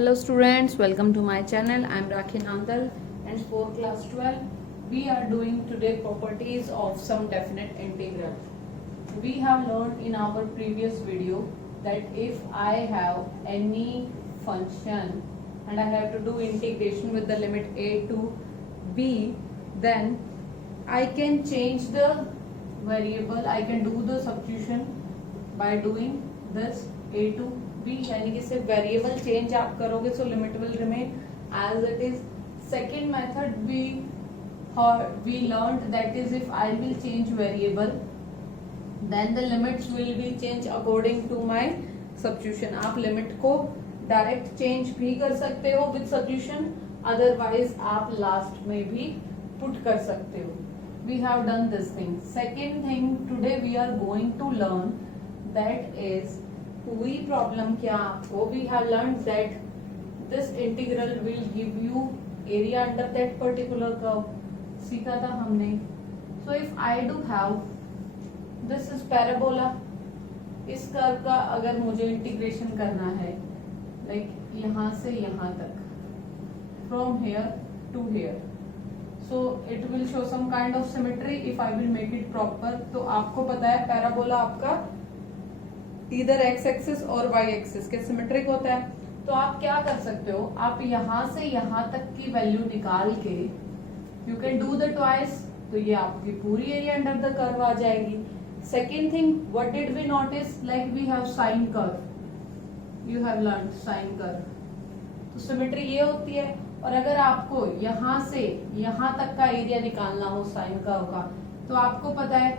Hello students, welcome to my channel. I am Rakhi Nandal and for class 12 we are doing today properties of some definite integral. We have learned in our previous video that if I have any function and I have to do integration with the limit a to b, then I can change the variable, I can do the substitution by doing this a to b, यानी कि सिर्फ variable change आप करोगे so limit will remain as it is. Second method we learned that is if I will change variable then the limits will be changed according to my substitution. आप limit को direct change भी कर सकते हो with substitution, otherwise आप last में भी put कर सकते हो. We have done this thing. Second thing today we are going to learn that is हुई प्रॉब्लम क्या आपको. We have learn that this integral will give you area under that particular curve. सीखा था हमने. So if I do have this is parabola, इस curve का अगर मुझे इंटीग्रेशन करना है लाइक यहां से यहां तक from here to here, so it will show some kind of symmetry if I will make it proper. तो आपको पता है पैराबोला आपका इधर एक्स एक्सिस और वाई एक्सिस के सिमेट्रिक होता है. तो आप क्या कर सकते हो, आप यहां से यहां तक की वैल्यू निकाल के you can do the twice, तो ये आपकी पूरी एरिया अंडर द कर्व आ जाएगी. Second thing what did we notice, like we have sine curve, you have learn sine curve, तो सिमेट्री ये होती है. और अगर आपको यहां से यहां तक का एरिया निकालना हो साइन कर्व का, तो आपको पता है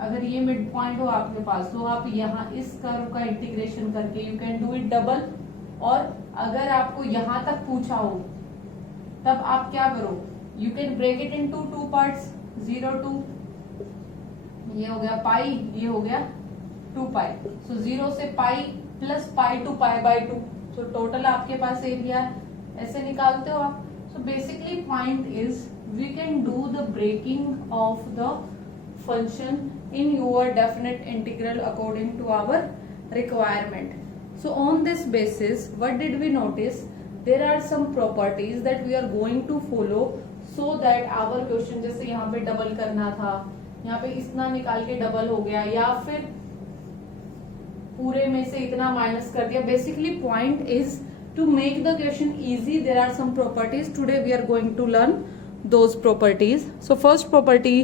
अगर ये मिड पॉइंट हो आपके पास, तो आप यहाँ इस कर्व का इंटीग्रेशन करके you can do it double. और अगर आपको यहाँ तक पूछा हो तब आप क्या करो, you can break it into two parts, 0 2, ये हो गया पाई, ये हो गया 2 पाई. सो 0 से pi plus pi to pi by 2, so total आपके पास एरिया ऐसे निकालते हो आप. So basically point is we can do the breaking of the function in your definite integral according to our requirement. So on this basis what did we notice, there are some properties that we are going to follow so that our question, जैसे यहाँ पे double करना था, यहाँ पे इतना निकाल के डबल हो गया, या फिर पूरे में से इतना माइनस कर दिया. Basically point is to make the question easy there are some properties. Today we are going to learn those properties. So first property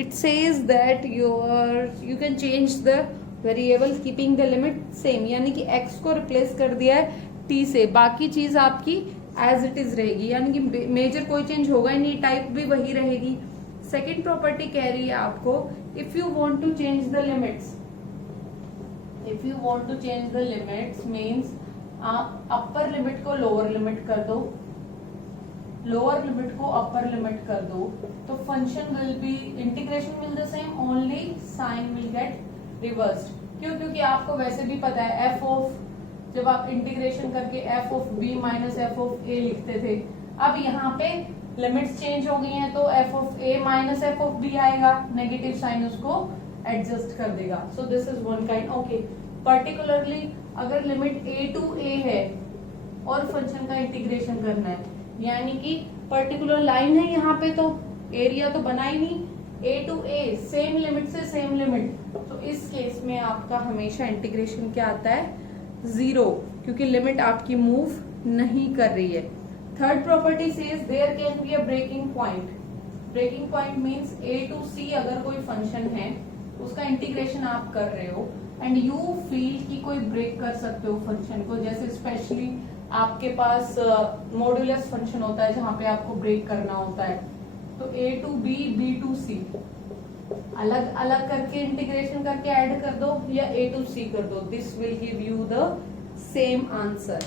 it says that you can change the variable keeping the limit same, यानी कि x को replace कर दिया है t से, बाकी चीज आपकी एज इट इज रहेगी, यानी कि मेजर कोई चेंज होगा नहीं, टाइप भी वही रहेगी. सेकेंड प्रॉपर्टी कह रही है आपको if you want to change the limits, if you want to change the limits means आप अपर लिमिट को लोअर लिमिट कर दो, लोअर लिमिट को अपर लिमिट कर दो, तो function will be integration will the same, only sign will get reversed. क्यों? क्योंकि आपको वैसे भी पता है एफ ऑफ, जब आप इंटीग्रेशन करके f of b minus F of a लिखते थे, अब यहाँ पे लिमिट्स चेंज हो गई हैं तो F of A minus F of B आएगा, नेगेटिव साइन उसको एडजस्ट कर देगा. So this is one kind. Okay, particularly अगर लिमिट ए टू ए है और फंक्शन का इंटीग्रेशन करना है, यानी कि पर्टिकुलर लाइन है यहाँ पे, तो एरिया तो बना ही नहीं, ए टू ए सेम लिमिट से सेम लिमिट, तो इस केस में आपका हमेशा इंटीग्रेशन क्या आता है, 0, क्योंकि लिमिट आपकी मूव नहीं कर रही है. Third property says there can be a breaking point. Breaking point means a to c अगर कोई फंक्शन है उसका इंटीग्रेशन आप कर रहे हो एंड यू फील कि कोई ब्रेक कर सकते हो फंक्शन को, जैसे स्पेशली आपके पास मॉड्यूलस फंक्शन होता है जहां पे आपको ब्रेक करना होता है, तो ए टू बी, बी टू सी अलग अलग करके इंटीग्रेशन करके ऐड कर दो या ए टू सी कर दो, this will give you the same answer.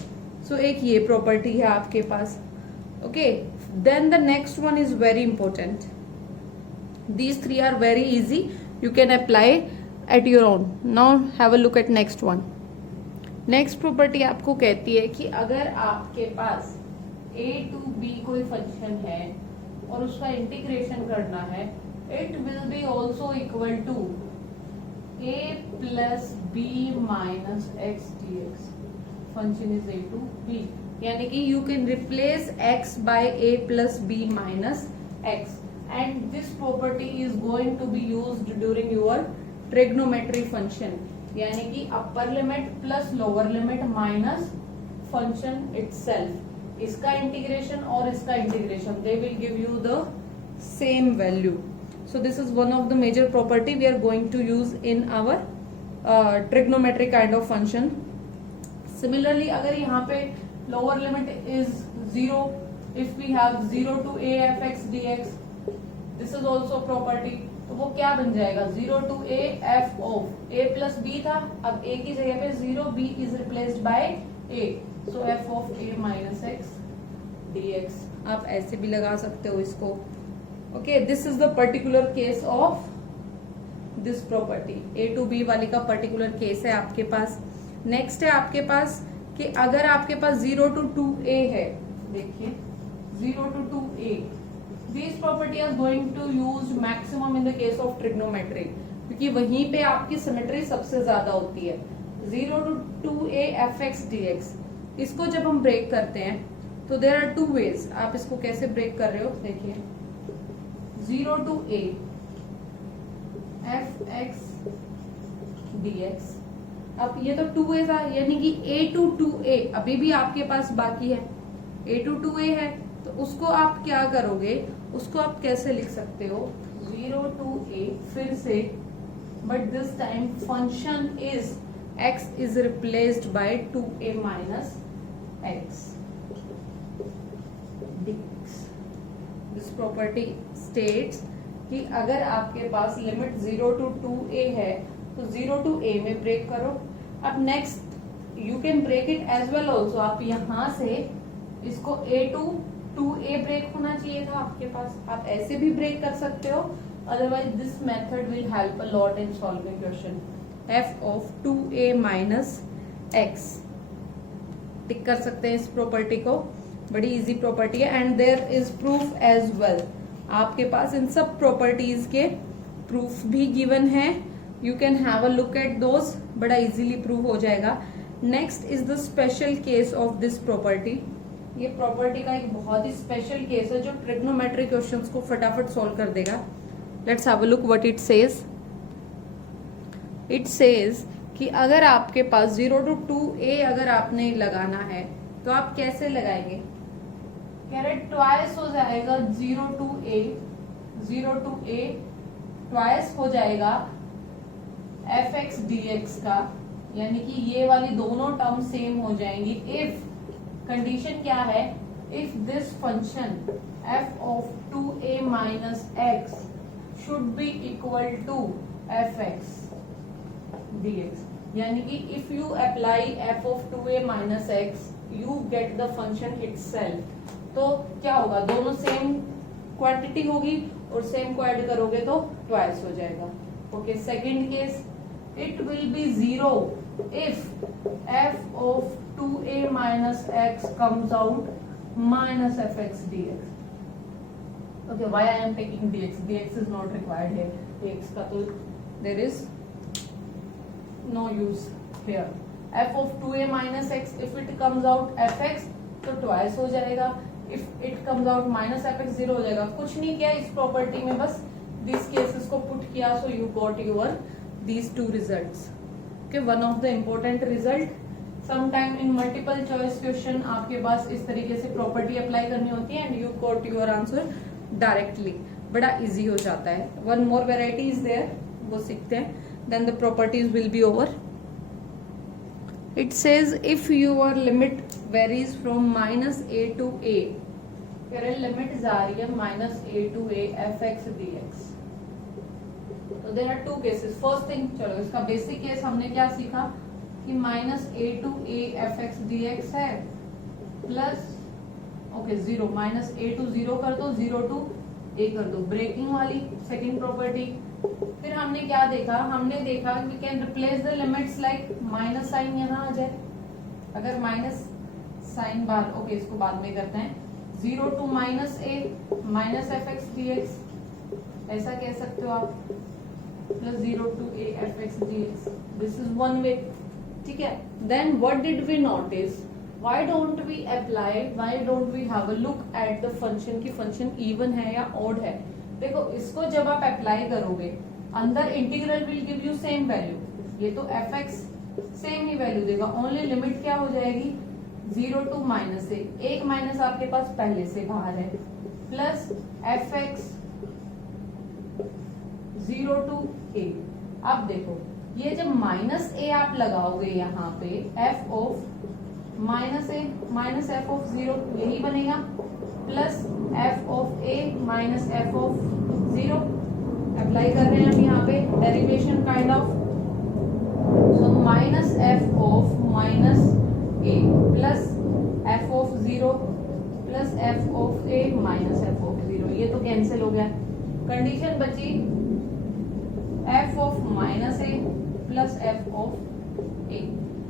So एक ये प्रॉपर्टी है आपके पास. Okay, then the next one is very important. These three are very easy, you can apply at your own. Now have a look at next one. Next property आपको कहती है कि अगर आपके पास a टू b कोई function है और उसका इंटीग्रेशन करना है, it will be also equal to a plus B minus X D X. function is a to b, यानी कि you can replace x by a plus b minus x, and this property is going to be used during your trigonometry function, यानी कि upper limit plus lower limit minus function itself. इसका integration और इसका integration, they will give you the same value. So this is one of the major property we are going to use in our trigonometry kind of function. Similarly, अगर यहाँ पे lower limit is 0, if we have 0 to a fx dx, this is also property. तो वो क्या बन जाएगा, 0 to a f of a plus b था, अब a की जगह पे 0, b is replaced by a, so f of a minus x dx. आप ऐसे भी लगा सकते हो इसको. Okay, this is the particular case of this property. a to b वाली का पर्टिकुलर केस है आपके पास. नेक्स्ट है आपके पास कि अगर आपके पास 0 to 2a है, देखिए 0 to 2a, this property are going to use maximum in the case of trigonometry, क्योंकि वहीं पे आपकी सिमेट्री सबसे ज्यादा होती है. 0 to 2a fx dx, इसको जब हम ब्रेक करते हैं तो देयर आर टू वेज. आप इसको कैसे ब्रेक कर रहे हो, देखिए 0 to a fx dx. अब ये तो 2a था, यानी कि a to 2a अभी भी आपके पास बाकी है. a to 2a है तो उसको आप क्या करोगे, उसको आप कैसे लिख सकते हो, 0 to a फिर से, but this time function is x is replaced by 2a minus x dx. This property states कि अगर आपके पास लिमिट 0 to 2a है तो 0 to a में ब्रेक करो. अब next you can break it as well also. आप यहाँ से इसको a to 2a ब्रेक होना चाहिए था आपके पास, आप ऐसे भी ब्रेक कर सकते हो. Otherwise this method will help a lot in solving question. f of 2a minus x टिक कर सकते हैं इस प्रॉपर्टी को, बड़ी इजी प्रॉपर्टी है. And there is proof as well. आपके पास इन सब प्रॉपर्टीज के प्रूफ भी गिवन है. You can have a look at those, बड़ा इजीली प्रूव हो जाएगा. Next is the special case of this property. ये प्रॉपर्टी का एक बहुत ही स्पेशल केस है जो ट्रिग्नोमेट्री क्वेश्चंस को फटाफट सॉल्व कर देगा. Let's have a look what it says. It says कि अगर आपके पास 0 to 2a अगर आपने लगाना है तो आप कैसे लगाएंगे, कह रहे ट्वाइस हो जाएगा 0 to a, 0 to a twice हो जाएगा fx dx का, यानी कि ये वाली दोनों टर्म सेम हो जाएंगी. इफ कंडीशन क्या है, if this function f of 2a minus x should be equal to fx dx, यानी कि if you apply f of 2a minus x you get the function itself. तो क्या होगा, दोनों सेम क्वांटिटी होगी और सेम को ऐड करोगे तो ट्वाइस हो जाएगा. Okay, second case, it will be 0 if f of 2a minus x comes out minus fx dx. Okay, why I am taking dx? dx is not required here. dx का तो there is no use here. f of 2a minus x, if it comes out fx तो twice हो जाएगा. if it comes out minus fx 0 हो जाएगा. कुछ नहीं किया इस प्रॉपर्टी में, बस these cases को पुट किया, so you got your these two results. Okay, one of the important result, sometime in multiple choice question आपके पास इस तरीके से प्रॉपर्टी अप्लाई करनी होती है and you got your answer directly. बड़ा इजी हो जाता है. one more variety is there, वो सीखते हैं, then the properties will be over. It says if your limit varies from minus a to a, करें लिमिट जा रही है minus a to a fx dx. तो there are two cases. First thing, चलो इसका बेसिक केस हमने क्या सीखा कि minus a to a fx dx है plus okay 0 minus a to 0 कर दो, 0 to a कर दो, ब्रेकिंग वाली सेकंड प्रॉपर्टी. फिर हमने क्या देखा, हमने देखा we can replace the limits like minus sign यहाँ आ जाए. अगर माइनस साइन बाद, ओके इसको बाद में करते हैं, 0 to minus a minus fx dx, ऐसा कह सकते हो आप, plus 0 to a fx dx. This is one way. ठीक है. Then what did we notice, why don't we apply, why don't we have a look at the function की function even है या ऑड है. देखो इसको जब आप अप्लाई करोगे अंदर integral will give you same value. ये तो एफ एक्स सेम ही वैल्यू देगा, ओनली लिमिट क्या हो जाएगी 0 टू माइनस से, एक माइनस आपके पास पहले से बाहर है, प्लस एफ एक्स 0 टू ए. अब देखो ये जब माइनस ए आप लगाओगे यहाँ पे f of minus a minus F of 0 यही बनेगा, plus f of A minus F of 0. Apply कर रहे हैं हम यहाँ पे derivation kind of. So minus F of minus a plus f of 0 plus f of A minus F of 0. ये तो कैंसिल हो गया. कंडीशन बची f of minus a plus f of a,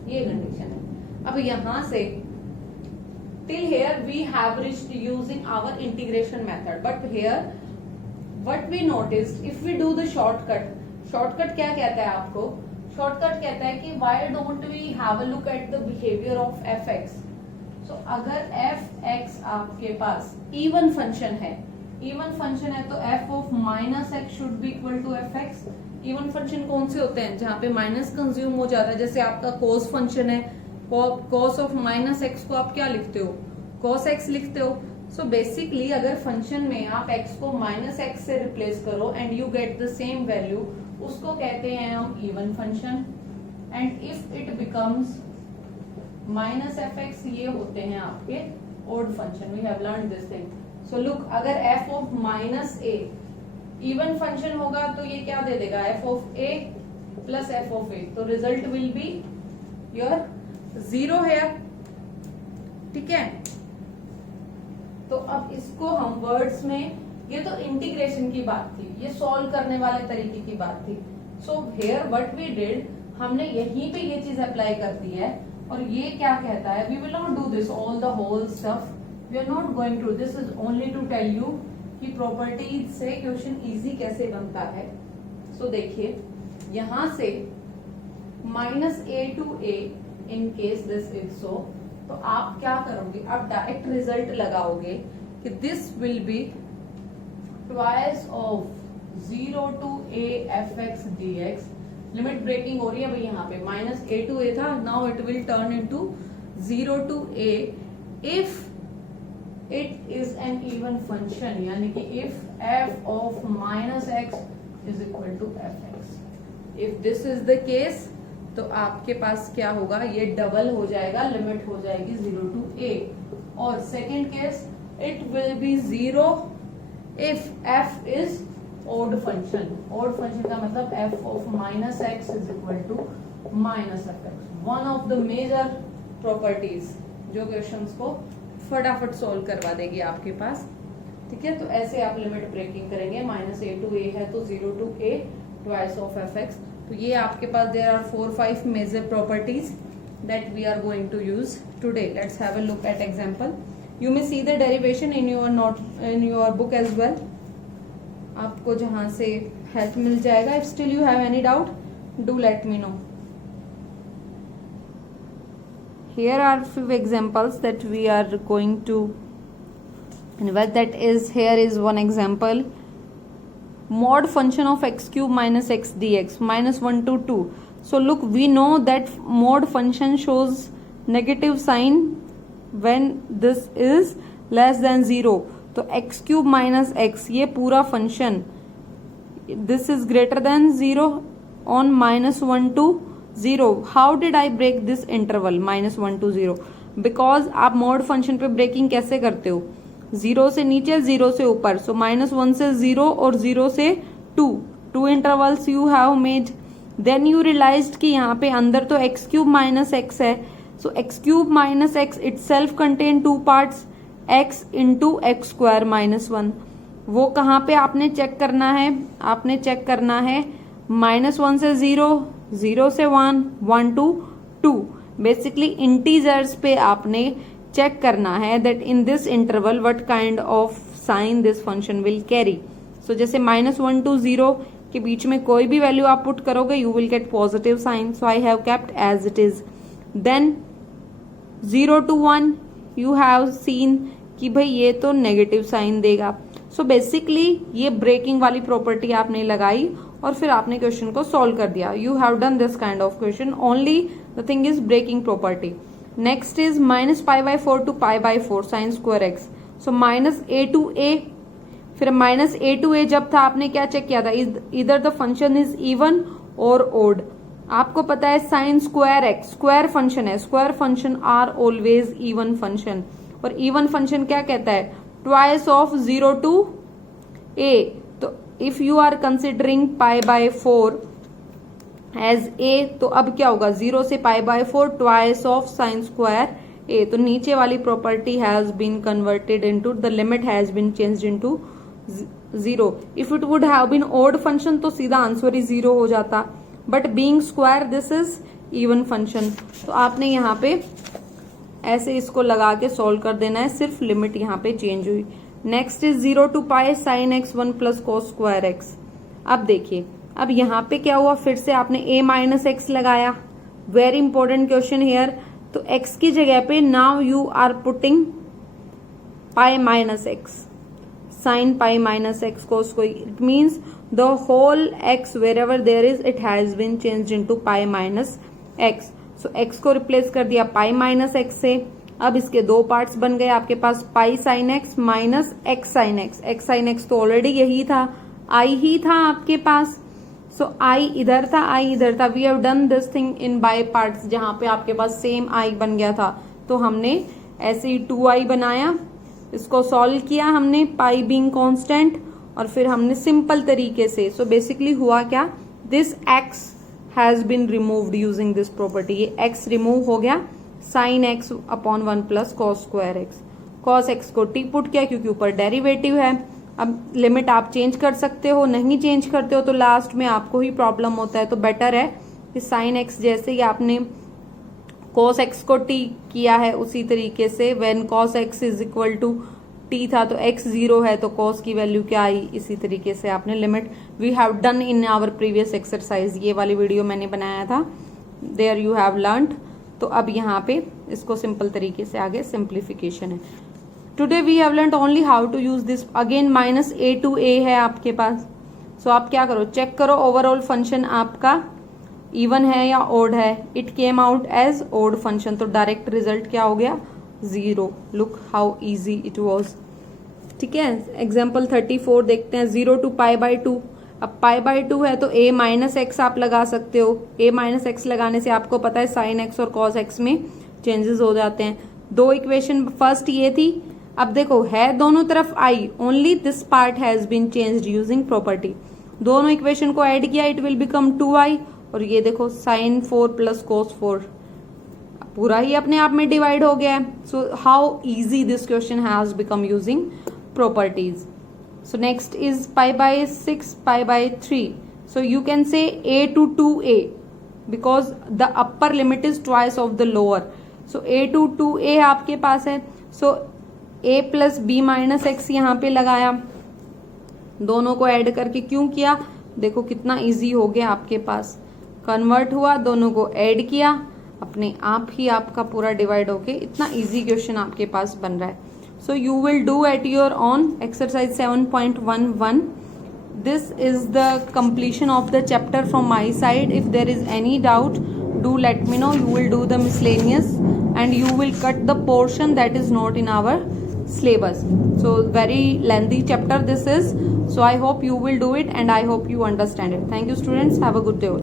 ये कंडीशन है. अब यहां से till here we have reached using our integration method, but here what we noticed, if we do the shortcut क्या कहता है आपको, shortcut कहता है कि why don't we have a look at the behavior of fx. so अगर fx आपके पास even function है तो f of minus x should be equal to fx. Even function कौन से होते हैं जहाँ पे माइनस कंज्यूम हो जाता है, जैसे आपका cos फंक्शन है, cos ऑफ माइनस एक्स को आप क्या लिखते हो, cos x लिखते हो. सो बेसिकली अगर फंक्शन में आप x को माइनस एक्स से रिप्लेस करो and you get the same value, उसको कहते हैं हम even function. And if it becomes minus F X, ये होते हैं आपके odd function. We have learn this thing. So look, अगर f of minus A even function होगा तो ये क्या दे देगा, f of a plus f of a. तो रिजल्ट विल बी योर 0 है. ठीक है. तो अब इसको हम वर्ड्स में, ये तो इंटीग्रेशन की बात थी, ये सॉल्व करने वाले तरीके की बात थी. So here what we did, हमने यहीं पे ये चीज अप्लाई कर दी है. और ये क्या कहता है, we will not do this all the whole stuff, we are not going to, this is only to tell you कि प्रॉपर्टीज से क्वेश्चन इजी कैसे बनता है. सो देखिए यहां से minus a to a in case this is so, तो आप क्या करोगे, आप डायरेक्ट रिजल्ट लगाओगे कि this will be twice of 0 to a f x D x. Limit breaking हो रही है भाई, यहाँ पे माइनस ए टू ए था, now it will turn into 0 to a if it is an even function, यानी कि if f of minus x is equal to fx. if this is the case तो आपके पास क्या होगा, ये double हो जाएगा, लिमिट हो जाएगी 0 to a. और second case it will be 0 if f is odd function. odd function का मतलब f of minus x is equal to minus fx. one of the major properties जो क्वेश्चंस को फटाफट सॉल्व करवा देगी आपके पास. ठीक है. तो ऐसे आप लिमिट ब्रेकिंग करेंगे, माइनस ए टू ए है तो 0 to a twice of f x. तो ये आपके पास there are 4-5 major properties that we are going to use today. Let's have a look at example. You may see the derivation in your note in your book as well. आपको जहां से help मिल जाएगा. If still you have any doubt do let me know. Here are few examples that we are going to invest. That is, here is one example. Mod function of x cube minus x dx minus 1 to 2. So look, we know that mod function shows negative sign when this is less than 0. तो x cube minus x, ये पूरा function this is greater than 0 on minus 1 to 0. How did I break this interval minus 1 to 0? Because आप mode function पे breaking कैसे करते हो, 0 से नीचे 0 से ऊपर. सो माइनस 1 से 0 और 0 से 2 intervals you have made. Then you realized कि यहाँ पे अंदर तो एक्स क्यूब माइनस एक्स है. So x cube minus x itself contain 2 parts, x into x square minus 1. वो कहाँ पे आपने चेक करना है, आपने चेक करना है माइनस 1 से 0, 0 से 1, 1 to 2. बेसिकली इंटीजर्स पे आपने चेक करना है that in this interval what kind of sign this function will carry. So जैसे माइनस 1 to 0 के बीच में कोई भी वैल्यू आप पुट करोगे you will get positive sign, so I have kept as it is. Then 0 to 1 you have seen कि भाई ये तो नेगेटिव साइन देगा. सो बेसिकली ये ब्रेकिंग वाली प्रॉपर्टी आपने लगाई और फिर आपने क्वेश्चन को सॉल्व कर दिया. You have done this kind of question, only the thing is breaking property. Next is -π/4 to π/4 sine square x. So -a to a, फिर -a to a जब था आपने क्या चेक किया था, इधर the function is even or odd. आपको पता है sine square x square function है, square function are always even function. और इवन फंक्शन क्या कहता है, ट्वाइस ऑफ 0 to a. तो if you are considering π/4 as a, तो अब क्या होगा, 0 से π/4 twice of sine square a. तो नीचे वाली property has been converted into, the limit has been changed into 0. If it would have been odd function तो सीधा आंसर ही 0 हो जाता, but being square this is even function. तो आपने यहाँ पे ऐसे इसको लगा के सॉल्व कर देना है, सिर्फ लिमिट यहाँ पे चेंज हुई. Next is 0 to π sine x 1 plus cos square x. अब देखिए, अब यहाँ पे क्या हुआ, फिर से आपने a माइनस एक्स लगाया. Very important question here. तो x की जगह पे now you are putting π minus x, sine π minus x cos square. It means the whole x wherever there is it has been changed into π minus x. So x को replace कर दिया π minus X से. अब इसके दो parts बन गए आपके पास, π sine x minus x sine x. x sine x तो ऑलरेडी यही था, i ही था आपके पास. सो i इधर था, i इधर था. We have done this thing in by parts, जहां पे आपके पास सेम i बन गया था. तो हमने ऐसे ही 2i बनाया, इसको सॉल्व किया हमने π बीइंग कांस्टेंट, और फिर हमने सिंपल तरीके से. सो बेसिकली हुआ क्या, this x has been removed using this property. ये x रिमूव हो गया, sine x upon 1 plus cos square x. Cos x को t पुट किया क्योंकि ऊपर डेरिवेटिव है. अब लिमिट आप चेंज कर सकते हो, नहीं चेंज करते हो तो लास्ट में आपको ही प्रॉब्लम होता है. तो बेटर है कि साइन x जैसे ही आपने कॉस x को t किया है उसी तरीके से, when cos x is equal to t था तो x 0 है तो cos की वैल्यू क्या आई, इसी तरीके से आपने limit. We have done in our previous exercise, ये वाली वीडियो मैंने बनाया था, देयर यू हैव लर्नड. तो अब यहाँ पे इसको सिंपल तरीके से आगे सिंप्लीफिकेशन है. Today we have learned only how to use this. Again -a to a है आपके पास. सो आप क्या करो, चेक करो ओवरऑल फंक्शन आपका इवन है या ओड है. It came out as odd function, तो डायरेक्ट रिजल्ट क्या हो गया, 0. Look how easy it was. ठीक है, एग्जाम्पल 34 देखते हैं. 0 to π/2. अब π/2 है तो a माइनस एक्स आप लगा सकते हो. a माइनस एक्स लगाने से आपको पता है साइन एक्स और कॉस एक्स में चेंजेस हो जाते हैं. दो इक्वेशन फर्स्ट ये थी. अब देखो है दोनों तरफ i, only this part has been changed using property. दोनों इक्वेशन को ऐड किया, इट विल बिकम 2i. और ये देखो साइन 4 प्लस कॉस 4 पूरा ही अपने आप में डिवाइड हो गया है. So how easy this question has become using properties. So next is π/6, π/3. So you can say a to 2a because the upper limit is twice of the lower. So a to 2a आपके पास है. So a plus b minus x यहाँ पे लगाया, दोनों को add करके क्यों किया, देखो कितना इजी हो गया आपके पास. कन्वर्ट हुआ, दोनों को ऐड किया, अपने आप ही आपका पूरा डिवाइड होके इतना इजी क्वेश्चन आपके पास बन रहा है. So you will do at your own. Exercise 7.11. This is the completion of the chapter from my side. If there is any doubt, do let me know. You will do the miscellaneous and you will cut the portion that is not in our syllabus. So very lengthy chapter this is. So I hope you will do it and I hope you understand it. Thank you students. Have a good day all.